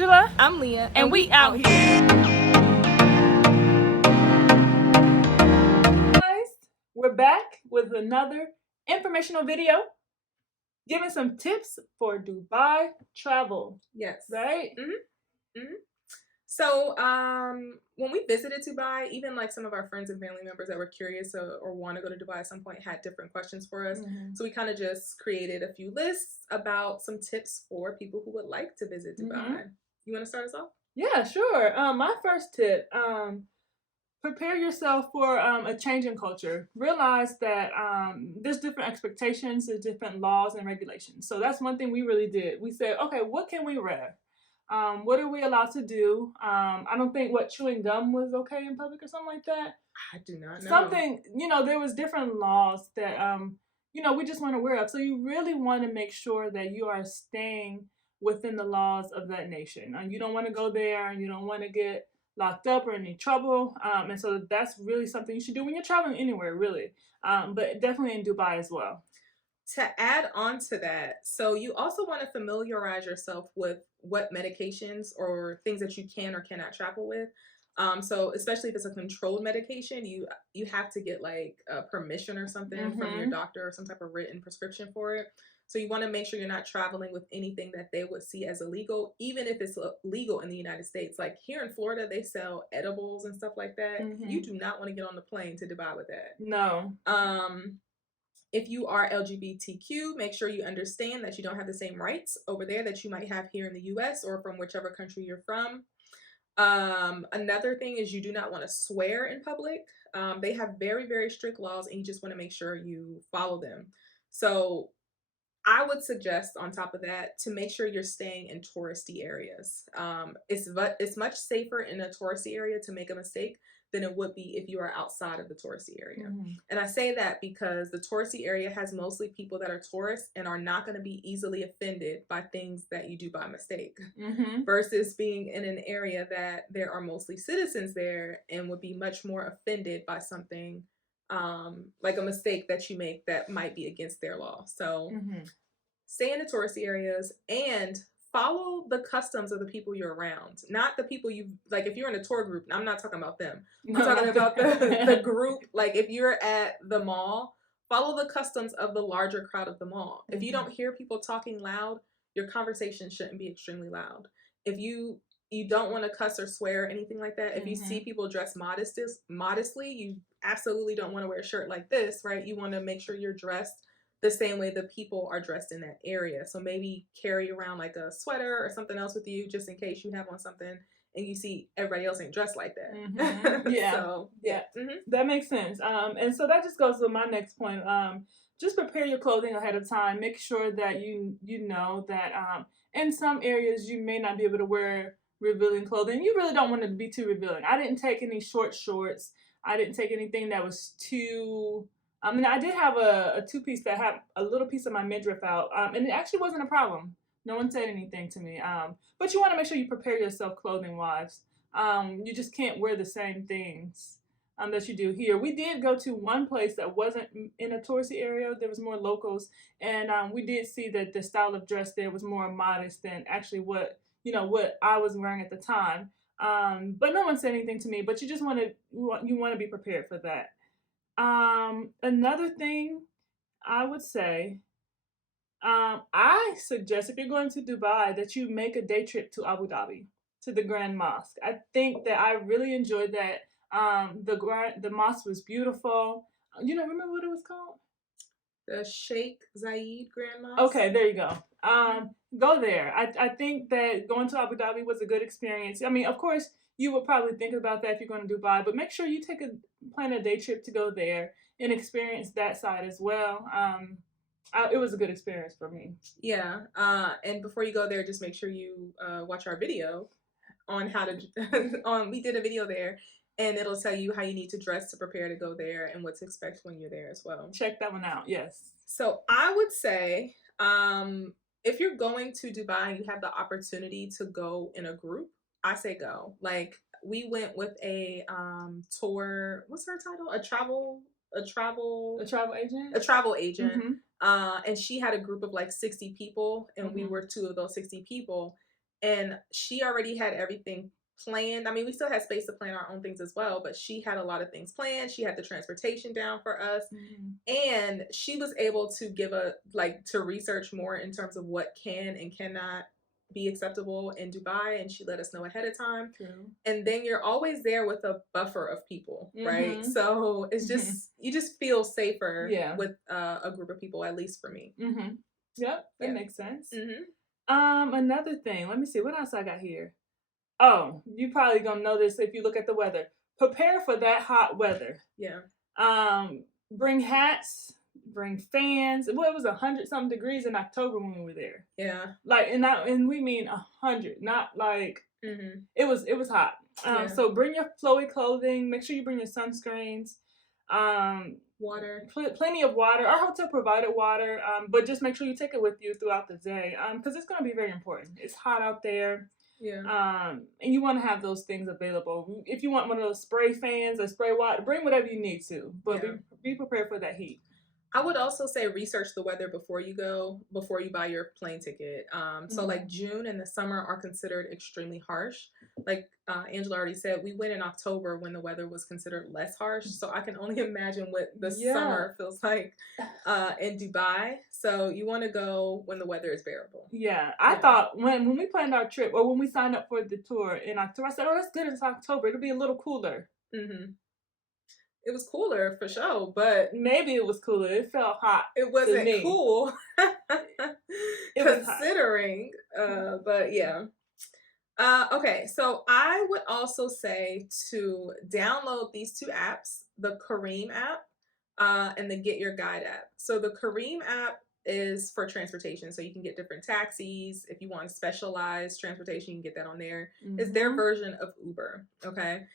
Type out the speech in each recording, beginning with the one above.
Angela. I'm Leah. And we out here. Guys, we're back with another informational video giving some tips for Dubai travel. Yes. Right? So, when we visited Dubai, even like some of our friends and family members that were curious or want to go to Dubai at some point had different questions for us. So we kind of just created a few lists about some tips for people who would like to visit Dubai. You want to start us off? Yeah, sure. My first tip, prepare yourself for a change in culture. Realize that there's different expectations, there's different laws and regulations. So that's one thing we really did. We said, okay, what can we wear? What are we allowed to do? I don't think chewing gum was okay in public or something like that. I do not know. Something, there was different laws that, we just weren't aware of. So you really want to make sure that you are staying within the laws of that nation. You don't want to go there and you don't want to get locked up or any trouble. And so that's really something you should do when you're traveling anywhere, really. But definitely in Dubai as well. To add on to that, so you also want to familiarize yourself with what medications or things that you can or cannot travel with. So especially if it's a controlled medication, you have to get like a permission or something from your doctor or some type of written prescription for it. So you want to make sure you're not traveling with anything that they would see as illegal, even if it's legal in the United States. Like here in Florida, they sell edibles and stuff like that. You do not want to get on the plane to Dubai with that. No. If you are LGBTQ, make sure you understand that you don't have the same rights over there that you might have here in the US or from whichever country you're from. Another thing is you do not want to swear in public. They have very, very strict laws and you just want to make sure you follow them. So I would suggest on top of that to make sure you're staying in touristy areas. It's much safer in a touristy area to make a mistake than it would be if you are outside of the touristy area. And I say that because the touristy area has mostly people that are tourists and are not going to be easily offended by things that you do by mistake versus being in an area that there are mostly citizens there and would be much more offended by something like a mistake that you make that might be against their law. So stay in the touristy areas and follow the customs of the people you're around, not the people you like. If you're in a tour group, I'm not talking about them. I'm talking about the group. Like if you're at the mall, follow the customs of the larger crowd of the mall. If you don't hear people talking loud, your conversation shouldn't be extremely loud. If you don't want to cuss or swear or anything like that, if you see people dress modestly, you absolutely don't want to wear a shirt like this, right? You want to make sure you're dressed the same way the people are dressed in that area. So maybe carry around like a sweater or something else with you just in case you have on something and you see everybody else ain't dressed like that. Yeah. So, yeah. That makes sense. And so that just goes to my next point. Just prepare your clothing ahead of time. Make sure that you know that in some areas you may not be able to wear revealing clothing. You really don't want it to be too revealing. I didn't take any short shorts. I didn't take anything that was too... I mean, I did have a two-piece that had a little piece of my midriff out, and it actually wasn't a problem. No one said anything to me. But you want to make sure you prepare yourself clothing-wise. You just can't wear the same things that you do here. We did go to one place that wasn't in a touristy area. There was more locals, and we did see that the style of dress there was more modest than actually what I was wearing at the time. But no one said anything to me. But you just want to be prepared for that. Another thing I would say, I suggest if you're going to Dubai that you make a day trip to Abu Dhabi, to the Grand Mosque. I think that I really enjoyed that. The mosque was beautiful. Remember what it was called? The Sheikh Zayed Grand Mosque. Okay, there you go. Go there. I think that going to Abu Dhabi was a good experience. I mean, of course, you would probably think about that if you're going to Dubai, but make sure you plan a day trip to go there and experience that side as well. It was a good experience for me. Yeah. And before you go there, just make sure you watch our video on how to. We did a video there, and it'll tell you how you need to dress to prepare to go there and what to expect when you're there as well. Check that one out. Yes. So I would say, if you're going to Dubai and you have the opportunity to go in a group, I say go. Like we went with a tour. What's her title? A travel agent. A travel agent. And she had a group of like 60 people, and we were 2 of those 60 people. and she already had everything planned. I mean, we still had space to plan our own things as well, but she had a lot of things planned. She had the transportation down for us, Mhm. and she was able to give a like to research more in terms of what can and cannot be acceptable in Dubai, and she let us know ahead of time. True. And then you're always there with a buffer of people, right? Mhm. So it's Mhm. just you just feel safer Yeah. with a group of people, at least for me. Mhm. Yep, that Yeah. makes sense. Mhm. Another thing, let me see, what else I got here? Oh, you probably gonna know this if you look at the weather. Prepare for that hot weather. Yeah. Bring hats, bring fans. Well, it was 100 something degrees in October when we were there. Yeah. Like, and we mean 100, not like Mhm. it was hot. Yeah. So bring your flowy clothing. Make sure you bring your sunscreens. Um, Water. plenty of water. Our hotel provided water, but just make sure you take it with you throughout the day, because it's going to be very important. It's hot out there, Yeah. and you want to have those things available. If you want one of those spray fans or spray water, bring whatever you need to, but Yeah. be prepared for that heat. I would also say research the weather before you go, before you buy your plane ticket. So like Mhm. June and the summer are considered extremely harsh. Like Angela already said, we went in October when the weather was considered less harsh. So I can only imagine what the Yeah, summer feels like in Dubai. So you want to go when the weather is bearable. yeah. I Yeah. thought when we planned our trip or when we signed up for the tour in October, I said, "Oh, that's good. It's October. It'll be a little cooler." hmm It was cooler for sure, but Maybe it was cooler. It felt hot it to wasn't me. cool It was hot. considering. But yeah. Okay, so I would also say to download these two apps, the Kareem app and the Get Your Guide app. So the Kareem app is for transportation, so you can get different taxis. If you want specialized transportation, you can get that on there. It's their Mhm. version of Uber. Okay.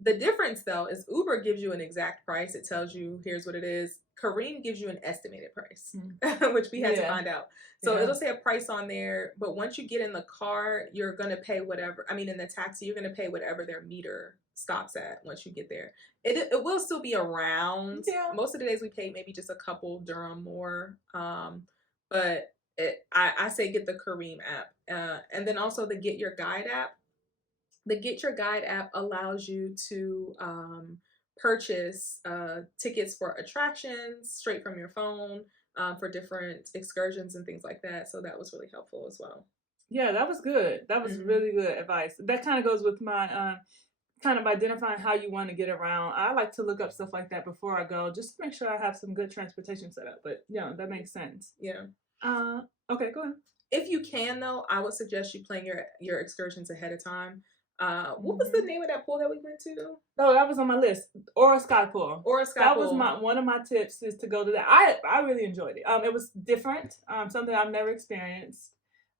The difference though is Uber gives you an exact price. It tells you here's what it is. Kareem gives you an estimated price, Mm. which we had to Yeah. find out. So Yeah. it'll say a price on there, but once you get in the car, you're gonna pay whatever. I mean, in the taxi, you're gonna pay whatever their meter stops at once you get there. It will still be around. Yeah. Most of the days we paid maybe just a couple dirham more, but I say get the Kareem app, and then also the Get Your Guide app. The Get Your Guide app allows you to purchase tickets for attractions straight from your phone for different excursions and things like that. So that was really helpful as well. Yeah, that was good. That was hmm really good advice. That kind of goes with my kind of identifying how you want to get around. I like to look up stuff like that before I go, just to make sure I have some good transportation set up. But yeah, that makes sense. Yeah. Uh, okay, go ahead. If you can though, I would suggest you plan your excursions ahead of time. What was the Hmm. name of that pool that we went to? Oh, that was on my list. Or a sky pool. Or a sky That was pool. my one of my tips is to go to that. I really enjoyed it. It was different. Something I've never experienced.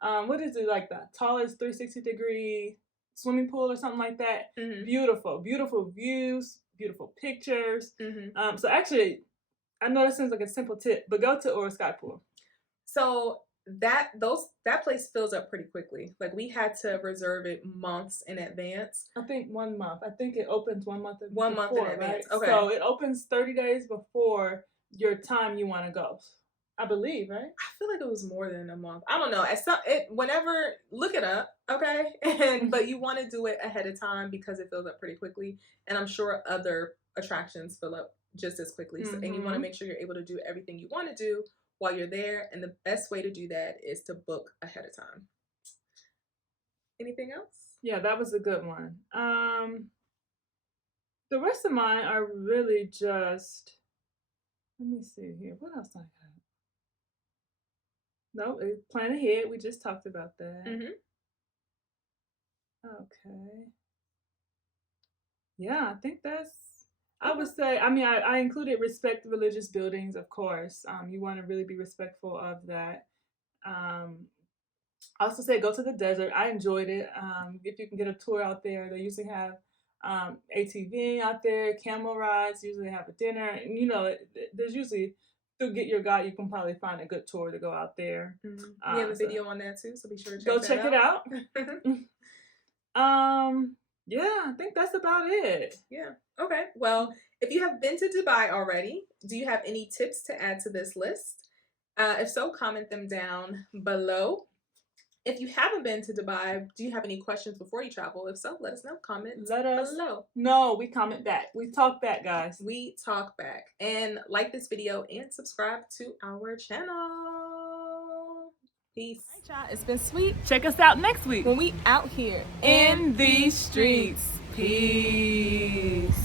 What is it like the tallest 360-degree swimming pool or something like that? hmm Beautiful, beautiful views, beautiful pictures. hmm So actually, I know that seems like a simple tip, but go to Aura Sky Pool. So that place fills up pretty quickly. Like we had to reserve it months in advance. I think 1 month. I think it opens 1 month 1 month in before, right? advance. Okay. So it opens 30 days before your time you want to go. I believe, right? I feel like it was more than a month. I don't know. At some it whenever look it up, okay? And but you want to do it ahead of time because it fills up pretty quickly. And I'm sure other attractions fill up just as quickly. So, and you want to Mm-hmm. make sure you're able to do everything you want to do while you're there. And the best way to do that is to book ahead of time. Anything else? Yeah, that was a good one. The rest of mine are really just. Let me see here. What else I got? No, plan ahead. We just talked about that. hmm Okay. Yeah, I think that's. I Okay. would say. I mean, I included respect religious buildings, of course. You want to really be respectful of that. Um, I also say go to the desert. I enjoyed it. If you can get a tour out there, they usually have ATV out there, camel rides. Usually have a dinner, and there's usually through Get Your Guide you can probably find a good tour to go out there. We have a So video on that too, so be sure to go check that check it out. out. um, yeah, I think that's about it. Yeah. Okay. Well, if you have been to Dubai already, do you have any tips to add to this list? If so, comment them down below. If you haven't been to Dubai, do you have any questions before you travel? If so, let us know. Comment Let us below. know. We comment back. We talk back, guys. We talk back. And like this video and subscribe to our channel. Peace. All right, y'all. It's been sweet Check us out next week when we out here in these streets. Peace.